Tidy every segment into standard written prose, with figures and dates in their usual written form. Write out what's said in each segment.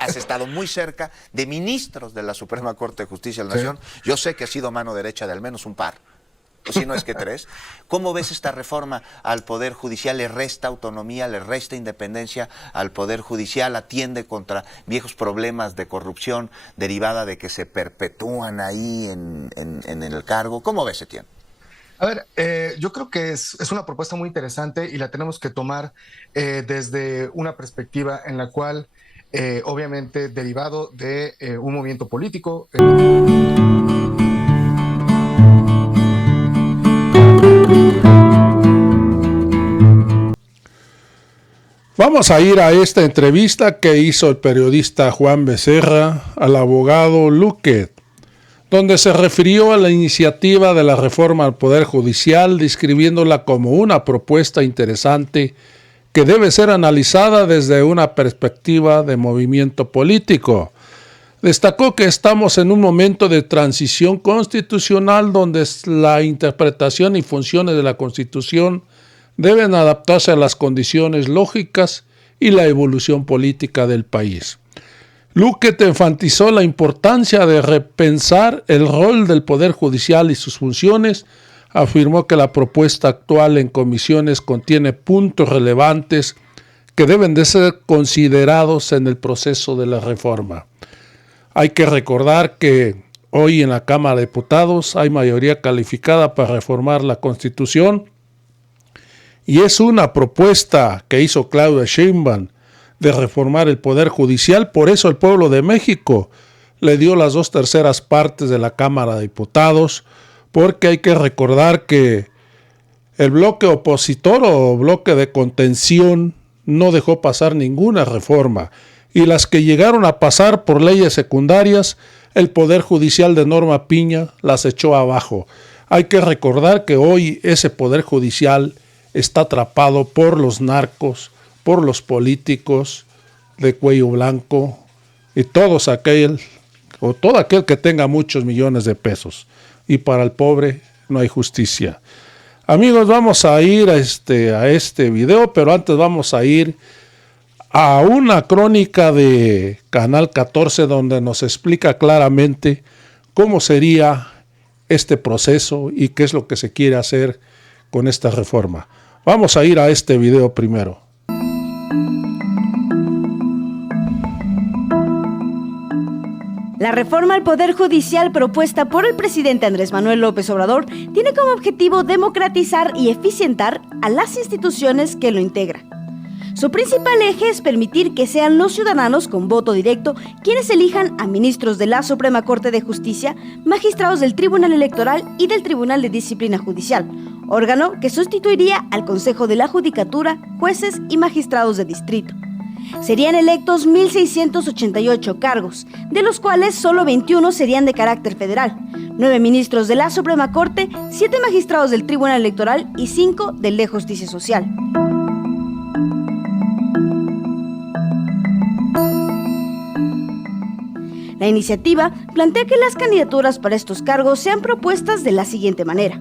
Has estado muy cerca de ministros de la Suprema Corte de Justicia de la Nación. Yo sé que has sido mano derecha de al menos un par, o si no es que tres. ¿Cómo ves esta reforma al Poder Judicial? ¿Le resta autonomía, le resta independencia al Poder Judicial? ¿Atiende contra viejos problemas de corrupción derivada de que se perpetúan ahí en el cargo? ¿Cómo ves, Etienne? A ver, yo creo que es una propuesta muy interesante y la tenemos que tomar desde una perspectiva en la cual, obviamente, derivado de un movimiento político. Vamos a ir a esta entrevista que hizo el periodista Juan Becerra al abogado Luque, donde se refirió a la iniciativa de la reforma al Poder Judicial, describiéndola como una propuesta interesante que debe ser analizada desde una perspectiva de movimiento político. Destacó que estamos en un momento de transición constitucional donde la interpretación y funciones de la Constitución deben adaptarse a las condiciones lógicas y la evolución política del país. Luque enfatizó la importancia de repensar el rol del Poder Judicial y sus funciones. Afirmó que la propuesta actual en comisiones contiene puntos relevantes que deben de ser considerados en el proceso de la reforma. Hay que recordar que hoy en la Cámara de Diputados hay mayoría calificada para reformar la Constitución y es una propuesta que hizo Claudia Sheinbaum de reformar el Poder Judicial. Por eso el pueblo de México le dio las 2/3 partes de la Cámara de Diputados, porque hay que recordar que el bloque opositor o bloque de contención no dejó pasar ninguna reforma, y las que llegaron a pasar por leyes secundarias, el Poder Judicial de Norma Piña las echó abajo. Hay que recordar que hoy ese Poder Judicial está atrapado por los narcos, por los políticos de cuello blanco y todo aquel que tenga muchos millones de pesos. Y para el pobre no hay justicia. Amigos, vamos a ir a este video, pero antes vamos a ir a una crónica de Canal 14 donde nos explica claramente cómo sería este proceso y qué es lo que se quiere hacer con esta reforma. Vamos a ir a este video primero. La reforma al Poder Judicial propuesta por el presidente Andrés Manuel López Obrador tiene como objetivo democratizar y eficientar a las instituciones que lo integran. Su principal eje es permitir que sean los ciudadanos con voto directo quienes elijan a ministros de la Suprema Corte de Justicia, magistrados del Tribunal Electoral y del Tribunal de Disciplina Judicial, órgano que sustituiría al Consejo de la Judicatura, jueces y magistrados de distrito. Serían electos 1.688 cargos, de los cuales solo 21 serían de carácter federal, 9 ministros de la Suprema Corte, 7 magistrados del Tribunal Electoral y 5 del de Justicia Social. La iniciativa plantea que las candidaturas para estos cargos sean propuestas de la siguiente manera.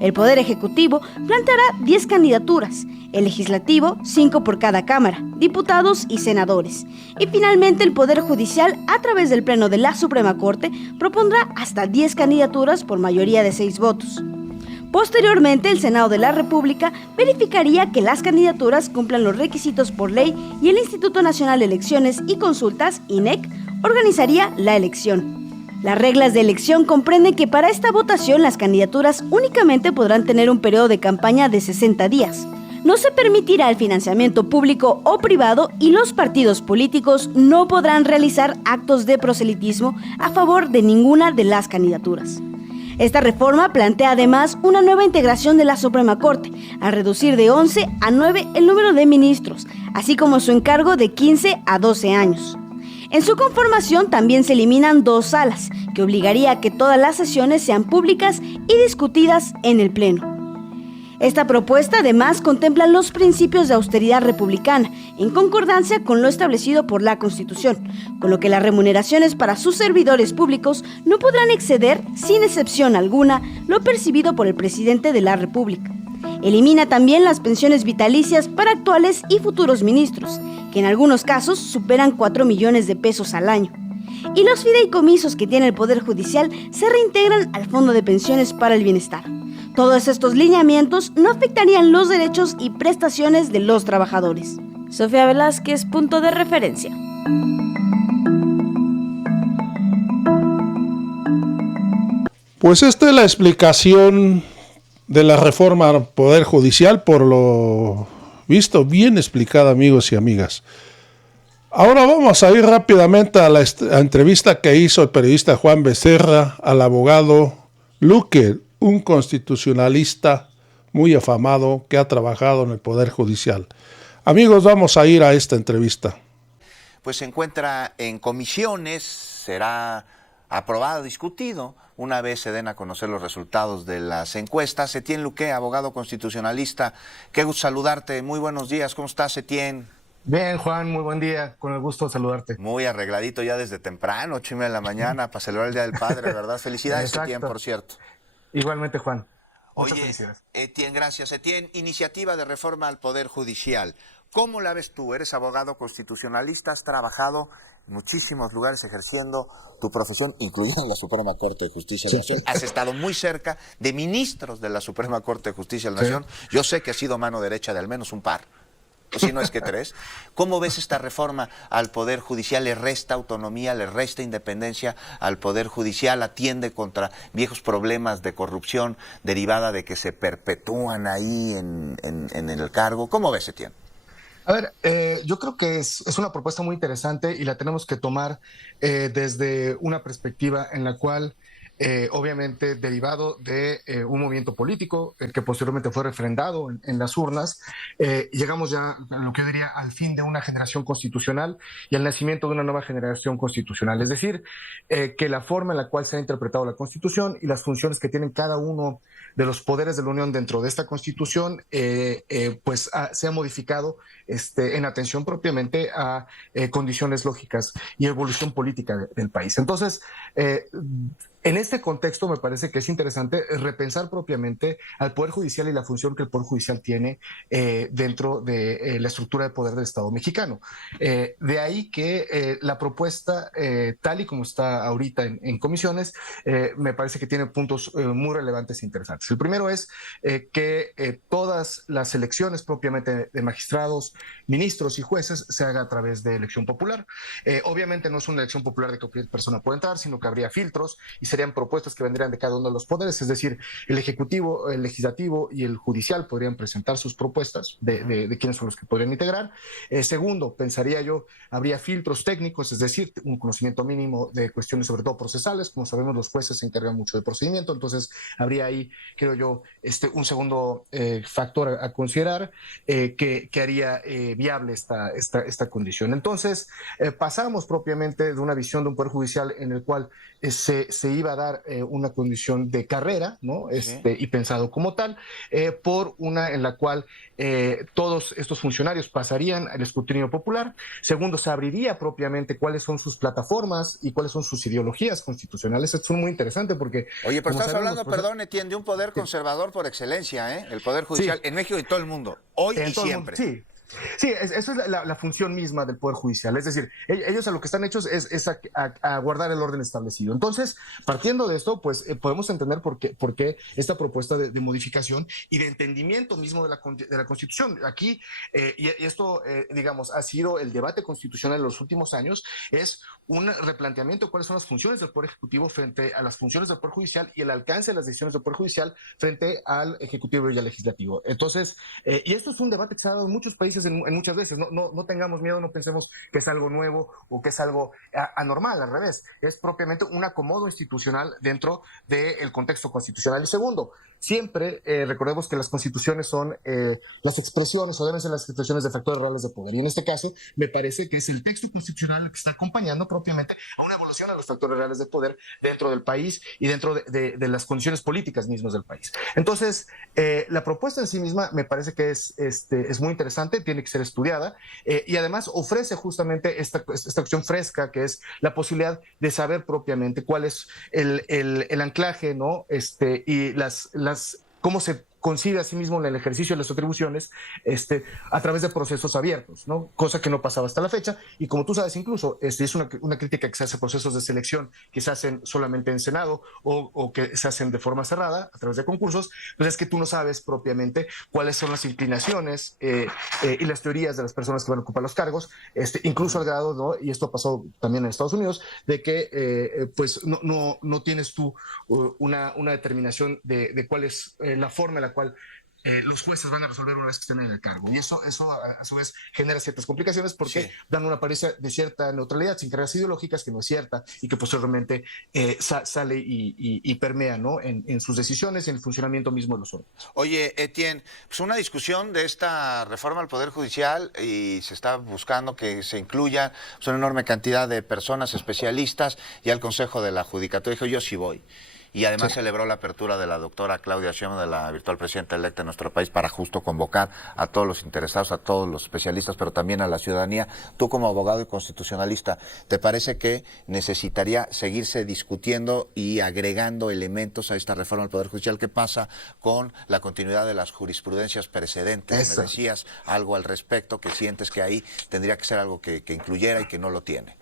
El Poder Ejecutivo planteará 10 candidaturas, el Legislativo 5 por cada Cámara, diputados y senadores. Y finalmente el Poder Judicial, a través del Pleno de la Suprema Corte, propondrá hasta 10 candidaturas por mayoría de 6 votos. Posteriormente, el Senado de la República verificaría que las candidaturas cumplan los requisitos por ley y el Instituto Nacional de Elecciones y Consultas, INEC, organizaría la elección. Las reglas de elección comprenden que para esta votación las candidaturas únicamente podrán tener un periodo de campaña de 60 días. No se permitirá el financiamiento público o privado y los partidos políticos no podrán realizar actos de proselitismo a favor de ninguna de las candidaturas. Esta reforma plantea además una nueva integración de la Suprema Corte, al reducir de 11 a 9 el número de ministros, así como su encargo de 15 a 12 años. En su conformación también se eliminan 2 salas, que obligaría a que todas las sesiones sean públicas y discutidas en el Pleno. Esta propuesta además contempla los principios de austeridad republicana, en concordancia con lo establecido por la Constitución, con lo que las remuneraciones para sus servidores públicos no podrán exceder, sin excepción alguna, lo percibido por el presidente de la República. Elimina también las pensiones vitalicias para actuales y futuros ministros, que en algunos casos superan 4 millones de pesos al año. Y los fideicomisos que tiene el Poder Judicial se reintegran al Fondo de Pensiones para el Bienestar. Todos estos lineamientos no afectarían los derechos y prestaciones de los trabajadores. Sofía Velázquez, punto de referencia. Pues esta es la explicación de la reforma al Poder Judicial, por lo visto bien explicada, amigos y amigas. Ahora vamos a ir rápidamente a la entrevista que hizo el periodista Juan Becerra al abogado Luque, un constitucionalista muy afamado que ha trabajado en el Poder Judicial. Amigos, vamos a ir a esta entrevista. Pues se encuentra en comisiones, será aprobado, discutido, una vez se den a conocer los resultados de las encuestas. Etienne Luque, abogado constitucionalista, qué gusto saludarte, muy buenos días, ¿cómo estás, Etienne? Bien, Juan, muy buen día, con el gusto de saludarte. Muy arregladito ya desde temprano, 8:30 de la mañana, para celebrar el Día del Padre, ¿verdad? Felicidades, Etienne, por cierto. Igualmente, Juan. Oye, Etienne, gracias. Etienne, iniciativa de reforma al Poder Judicial. ¿Cómo la ves tú? Eres abogado constitucionalista, has trabajado en muchísimos lugares ejerciendo tu profesión, incluyendo la Suprema Corte de Justicia de la Nación. Has estado muy cerca de ministros de la Suprema Corte de Justicia de la Nación. Yo sé que has sido mano derecha de al menos un par, o si no es que tres. ¿Cómo ves esta reforma al Poder Judicial? ¿Le resta autonomía, le resta independencia al Poder Judicial? ¿Atiende contra viejos problemas de corrupción derivada de que se perpetúan ahí en el cargo? ¿Cómo ves, Etienne? A ver, yo creo que es una propuesta muy interesante y la tenemos que tomar desde una perspectiva en la cual, obviamente, derivado de un movimiento político que posteriormente fue refrendado en las urnas, llegamos ya a lo que yo diría al fin de una generación constitucional y al nacimiento de una nueva generación constitucional. Es decir, que la forma en la cual se ha interpretado la Constitución y las funciones que tienen cada uno de los poderes de la Unión dentro de esta Constitución, se ha modificado en atención propiamente a condiciones lógicas y evolución política del país. Entonces, en este contexto me parece que es interesante repensar propiamente al Poder Judicial y la función que el Poder Judicial tiene dentro de la estructura de poder del Estado mexicano. De ahí que la propuesta, tal y como está ahorita en comisiones, me parece que tiene puntos muy relevantes e interesantes. El primero es que todas las elecciones propiamente de magistrados, ministros y jueces se haga a través de elección popular. Obviamente no es una elección popular de que cualquier persona pueda entrar, sino que habría filtros y serían propuestas que vendrían de cada uno de los poderes, es decir, el Ejecutivo, el Legislativo y el Judicial podrían presentar sus propuestas de quiénes son los que podrían integrar. Segundo, pensaría yo, habría filtros técnicos, es decir, un conocimiento mínimo de cuestiones sobre todo procesales. Como sabemos, los jueces se encargan mucho de procedimiento, entonces habría ahí, creo yo, un segundo factor a considerar que haría viable esta condición. Entonces, pasamos propiamente de una visión de un Poder Judicial en el cual se iba a dar una condición de carrera, ¿no? Y pensado como tal, por una en la cual todos estos funcionarios pasarían al escrutinio popular. Segundo, se abriría propiamente cuáles son sus plataformas y cuáles son sus ideologías constitucionales. Esto es muy interesante porque... Oye, pero estás hablando, perdón, Etienne, de un poder conservador por excelencia, ¿eh? El Poder Judicial en México y todo el mundo, hoy y siempre. Sí. Sí, esa es la función misma del Poder Judicial. Es decir, ellos a lo que están hechos es a guardar el orden establecido. Entonces, partiendo de esto, pues podemos entender por qué esta propuesta de modificación y de entendimiento mismo de la Constitución. Aquí, y esto, digamos, ha sido el debate constitucional en los últimos años, es un replanteamiento de cuáles son las funciones del Poder Ejecutivo frente a las funciones del Poder Judicial y el alcance de las decisiones del Poder Judicial frente al Ejecutivo y al Legislativo. Entonces, y esto es un debate que se ha dado en muchos países en muchas veces. No tengamos miedo, no pensemos que es algo nuevo o que es algo anormal, al revés. Es propiamente un acomodo institucional dentro del contexto constitucional. Y segundo, siempre recordemos que las constituciones son las expresiones o deben ser las expresiones de factores reales de poder. Y en este caso, me parece que es el texto constitucional el que está acompañando propiamente a una evolución a los factores reales de poder dentro del país y dentro de las condiciones políticas mismas del país. Entonces, la propuesta en sí misma me parece que es muy interesante, tiene que ser estudiada y además ofrece justamente esta cuestión fresca que es la posibilidad de saber propiamente cuál es el anclaje, ¿no? Y cómo se concibe a sí mismo el ejercicio de las atribuciones a través de procesos abiertos, ¿no? Cosa que no pasaba hasta la fecha. Y como tú sabes, incluso es una crítica que se hace a procesos de selección que se hacen solamente en Senado o que se hacen de forma cerrada a través de concursos, pues es que tú no sabes propiamente cuáles son las inclinaciones y las teorías de las personas que van a ocupar los cargos, incluso al grado, ¿no? Y esto ha pasado también en Estados Unidos, de que pues no tienes tú una determinación de cuál es la forma en la cual los jueces van a resolver una vez que estén en el cargo. Y eso a su vez genera ciertas complicaciones porque Sí. dan una apariencia de cierta neutralidad sin cargas ideológicas que no es cierta y que posteriormente sale y permea, ¿no? en sus decisiones y en el funcionamiento mismo de los órganos. Oye, Etienne, pues una discusión de esta reforma al Poder Judicial y se está buscando que se incluya pues, una enorme cantidad de personas especialistas y al Consejo de la Judicatura dijo, yo sí voy. Y además celebró la apertura de la doctora Claudia Sheinbaum, de la virtual presidenta electa de nuestro país, para justo convocar a todos los interesados, a todos los especialistas, pero también a la ciudadanía. Tú como abogado y constitucionalista, ¿te parece que necesitaría seguirse discutiendo y agregando elementos a esta reforma al Poder Judicial? ¿Qué pasa con la continuidad de las jurisprudencias precedentes? Eso. Me decías algo al respecto, que sientes que ahí tendría que ser algo que incluyera y que no lo tiene.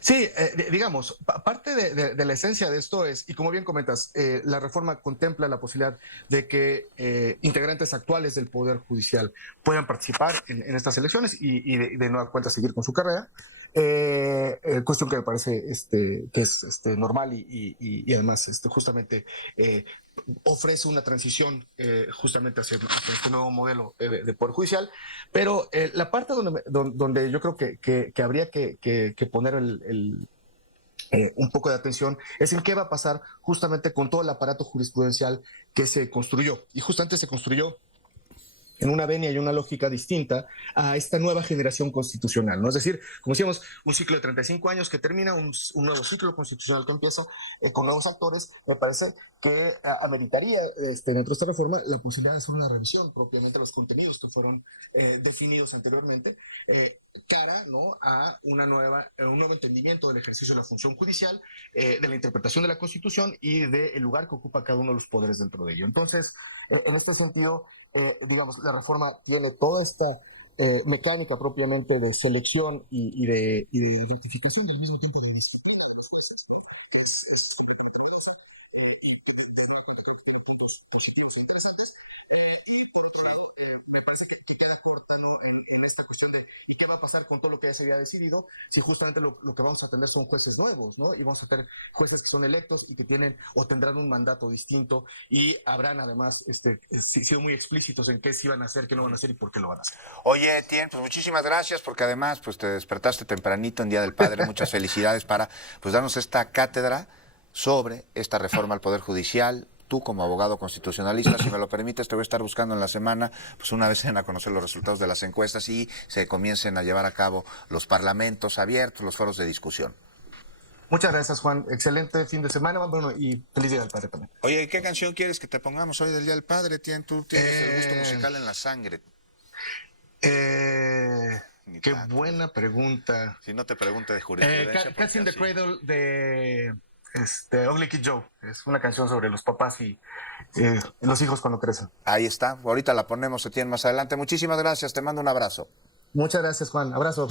Sí, digamos, parte de la esencia de esto es, y como bien comentas, la reforma contempla la posibilidad de que integrantes actuales del Poder Judicial puedan participar en estas elecciones y de nueva cuenta seguir con su carrera. Cuestión que me parece que es normal y además justamente ofrece una transición justamente hacia este nuevo modelo de Poder Judicial, pero la parte donde yo creo que habría que poner un poco de atención es en qué va a pasar justamente con todo el aparato jurisprudencial que se construyó, y justamente se construyó en una venia y una lógica distinta a esta nueva generación constitucional, ¿no? Es decir, como decíamos, un ciclo de 35 años que termina, un nuevo ciclo constitucional que empieza con nuevos actores. Me parece que ameritaría dentro de esta reforma la posibilidad de hacer una revisión propiamente de los contenidos que fueron definidos anteriormente, cara, ¿no? a un nuevo entendimiento del ejercicio de la función judicial, de la interpretación de la Constitución y del lugar que ocupa cada uno de los poderes dentro de ello. Entonces, en este sentido, digamos, la reforma tiene toda esta mecánica propiamente de selección y de identificación al mismo tiempo de me parece que queda corta, ¿no? en esta cuestión de ¿y qué va a pasar con todo lo que ya se había decidido? Si justamente lo que vamos a tener son jueces nuevos, ¿no? Y vamos a tener jueces que son electos y que tienen o tendrán un mandato distinto y habrán además sido muy explícitos en qué sí van a hacer, qué no van a hacer y por qué lo van a hacer. Oye, Etienne, pues muchísimas gracias, porque además pues te despertaste tempranito en Día del Padre. Muchas felicidades para pues darnos esta cátedra sobre esta reforma al Poder Judicial. Tú como abogado constitucionalista, si me lo permites, te voy a estar buscando en la semana, pues una vez en a conocer los resultados de las encuestas y se comiencen a llevar a cabo los parlamentos abiertos, los foros de discusión. Muchas gracias, Juan. Excelente fin de semana, bueno, y feliz Día del Padre también. Oye, ¿qué canción quieres que te pongamos hoy del Día del Padre? Tú tienes el gusto musical en la sangre. Qué buena pregunta. Si no te pregunte de jurisprudencia. Cats in the Cradle de Ugly Kid Joe. Es una canción sobre los papás y los hijos cuando crecen. Ahí está. Ahorita la ponemos, Etienne, más adelante. Muchísimas gracias. Te mando un abrazo. Muchas gracias, Juan. Abrazo.